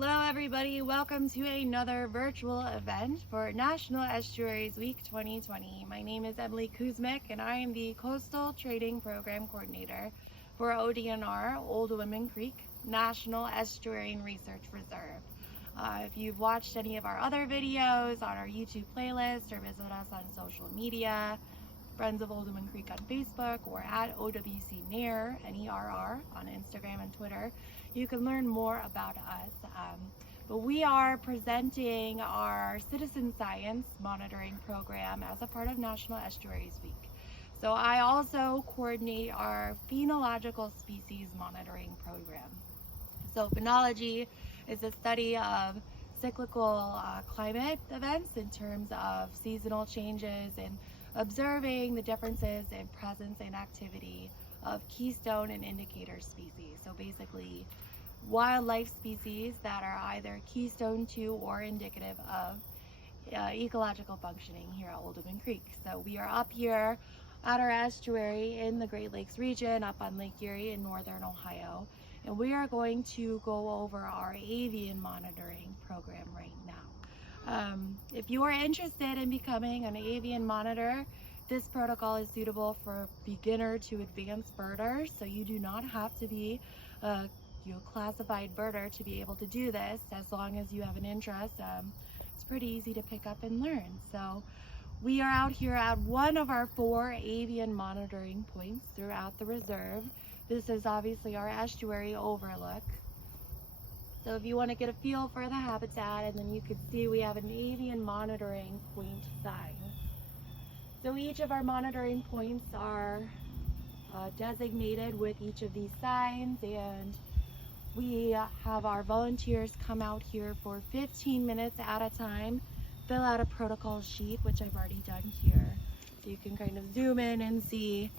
Hello everybody, welcome to another virtual event for National Estuaries Week 2020. My name is Emily Kuzmic and I am the Coastal Trading Program Coordinator for OhioDNR, Old Women Creek National Estuarine Research Reserve. If you've watched any of our other videos on our YouTube playlist or visit us on social media, Friends of Old Women Creek on Facebook or at OWCNER, N-E-R-R, on Instagram and Twitter, you can learn more about us. But we are presenting our citizen science monitoring program as a part of National Estuaries Week. So I also coordinate our phenological species monitoring program. So phenology is the study of cyclical climate events in terms of seasonal changes and observing the differences in presence and activity of keystone and indicator species. So basically wildlife species that are either keystone to or indicative of ecological functioning here at Old Women Creek. So we are up here at our estuary in the Great Lakes region up on Lake Erie in northern Ohio, and we are going to go over our avian monitoring program right now. If you are interested in becoming an avian monitor, this protocol is suitable for beginner to advanced birders, so you do not have to be a classified birder to be able to do this. As long as you have an interest, it's pretty easy to pick up and learn. So we are out here at one of our 4 avian monitoring points throughout the reserve. This is obviously our estuary overlook. So if you want to get a feel for the habitat, and then you can see we have an avian monitoring point sign. So each of our monitoring points are designated with each of these signs, and we have our volunteers come out here for 15 minutes at a time, fill out a protocol sheet, which I've already done here. So you can kind of zoom in and see.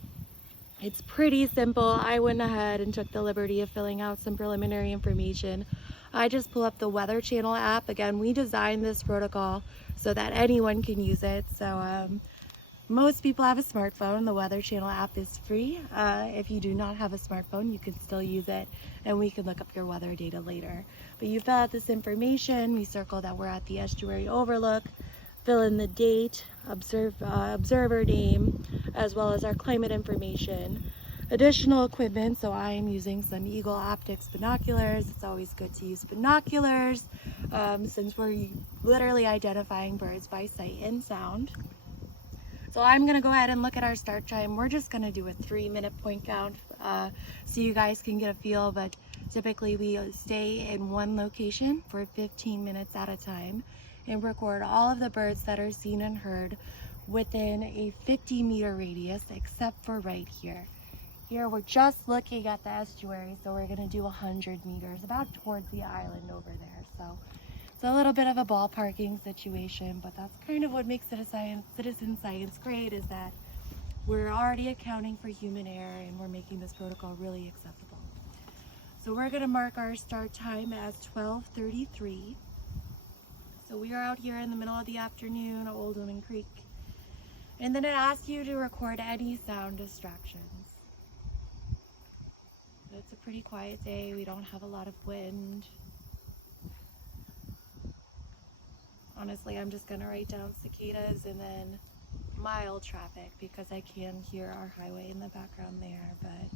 It's pretty simple. I went ahead and took the liberty of filling out some preliminary information. I just pull up the Weather Channel app. Again, we designed this protocol so that anyone can use it. So most people have a smartphone. The Weather Channel app is free. If you do not have a smartphone, you can still use it, and we can look up your weather data later. But you fill out this information. We circle that we're at the estuary overlook, fill in the date, observer name, as well as our climate information. Additional equipment, so I am using some Eagle Optics binoculars. It's always good to use binoculars since we're literally identifying birds by sight and sound. So I'm gonna go ahead and look at our start time. We're just gonna do a 3-minute point count so you guys can get a feel, but typically we stay in one location for 15 minutes at a time and record all of the birds that are seen and heard within a 50-meter radius, except for right here. Here we're just looking at the estuary, so we're gonna do 100 meters, about towards the island over there. So it's a little bit of a ballparking situation, but that's kind of what makes citizen science great, is that we're already accounting for human error and we're making this protocol really acceptable. So we're gonna mark our start time as 12:33. So we are out here in the middle of the afternoon at Old Women Creek. And then it asks you to record any sound distractions. It's a pretty quiet day. We don't have a lot of wind. Honestly, I'm just gonna write down cicadas and then mild traffic because I can hear our highway in the background there, but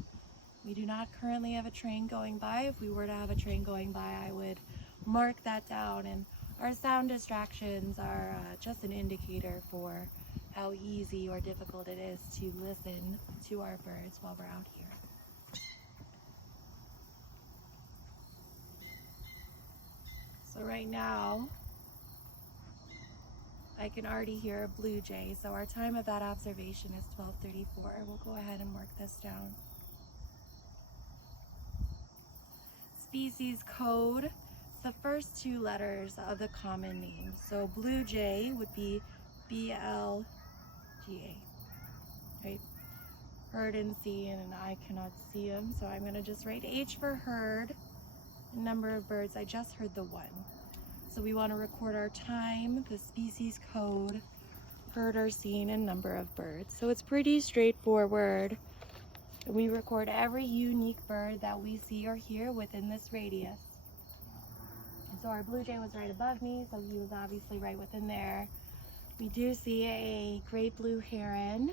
we do not currently have a train going by. If we were to have a train going by, I would mark that down. And our sound distractions are just an indicator for how easy or difficult it is to listen to our birds while we're out here. So right now, I can already hear a blue jay. So our time of that observation is 12:34. We'll go ahead and mark this down. Species code, it's the first 2 letters of the common name. So blue jay would be BLGA, right? Heard and seen, and I cannot see them, so I'm gonna just write H for heard. Number of birds, I just heard the 1. So we want to record our time, the species code, heard or seen, and number of birds. So it's pretty straightforward. And we record every unique bird that we see or hear within this radius. So our blue jay was right above me, so he was obviously right within there. We do see a great blue heron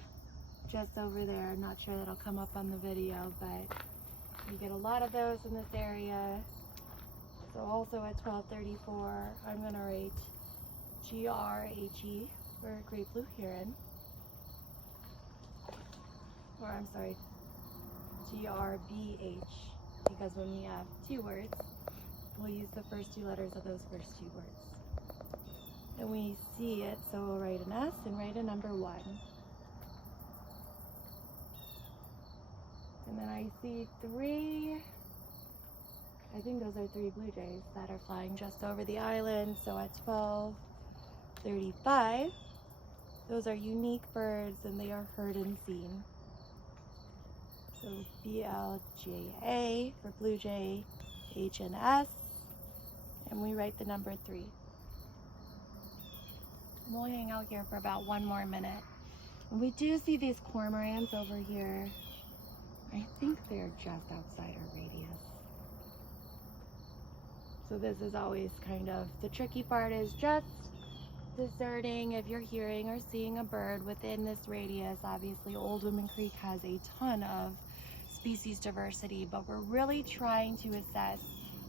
just over there. I'm not sure that'll come up on the video, but we get a lot of those in this area. So also at 12:34, I'm gonna rate GRHE for great blue heron. Or I'm sorry, GRBH, because when we have two words, we'll use the first two letters of those first two words. And we see it, so we'll write an S and write a number 1. And then I see 3, I think those are 3 blue jays that are flying just over the island. So at 12:35, those are unique birds and they are heard and seen. So BLJA for blue jay, H and S, and we write the number 3. We'll hang out here for about 1 more minute. And we do see these cormorants over here. I think they're just outside our radius. So this is always kind of, the tricky part is just discerning if you're hearing or seeing a bird within this radius. Obviously, Old Woman Creek has a ton of species diversity, but we're really trying to assess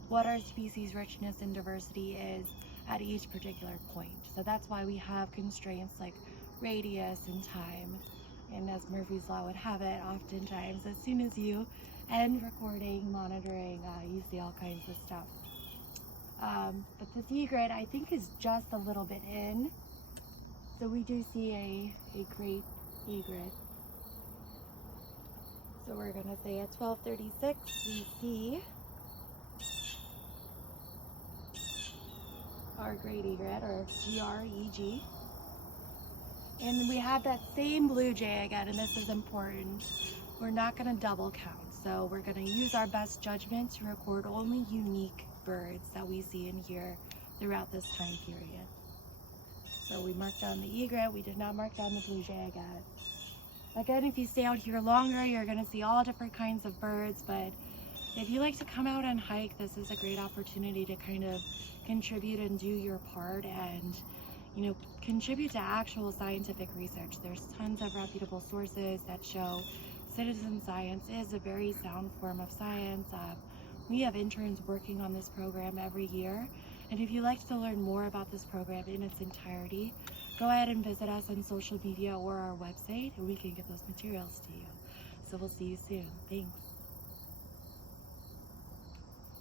what our species richness and diversity is at each particular point. So that's why we have constraints like radius and time. And as Murphy's Law would have it, oftentimes as soon as you end recording, monitoring, you see all kinds of stuff. But this egret, I think, is just a little bit in. So we do see a great egret. So we're gonna say at 12:36, we see our great egret, or GREG. And we have that same blue jay again, and this is important. We're not gonna double count. So we're gonna use our best judgment to record only unique birds that we see and hear throughout this time period. So we marked down the egret, we did not mark down the blue jay again. Again, if you stay out here longer, you're gonna see all different kinds of birds, but if you like to come out and hike, this is a great opportunity to kind of contribute and do your part and, you know, contribute to actual scientific research. There's tons of reputable sources that show citizen science is a very sound form of science. We have interns working on this program every year. And if you'd like to learn more about this program in its entirety, go ahead and visit us on social media or our website, and we can get those materials to you. So we'll see you soon. Thanks.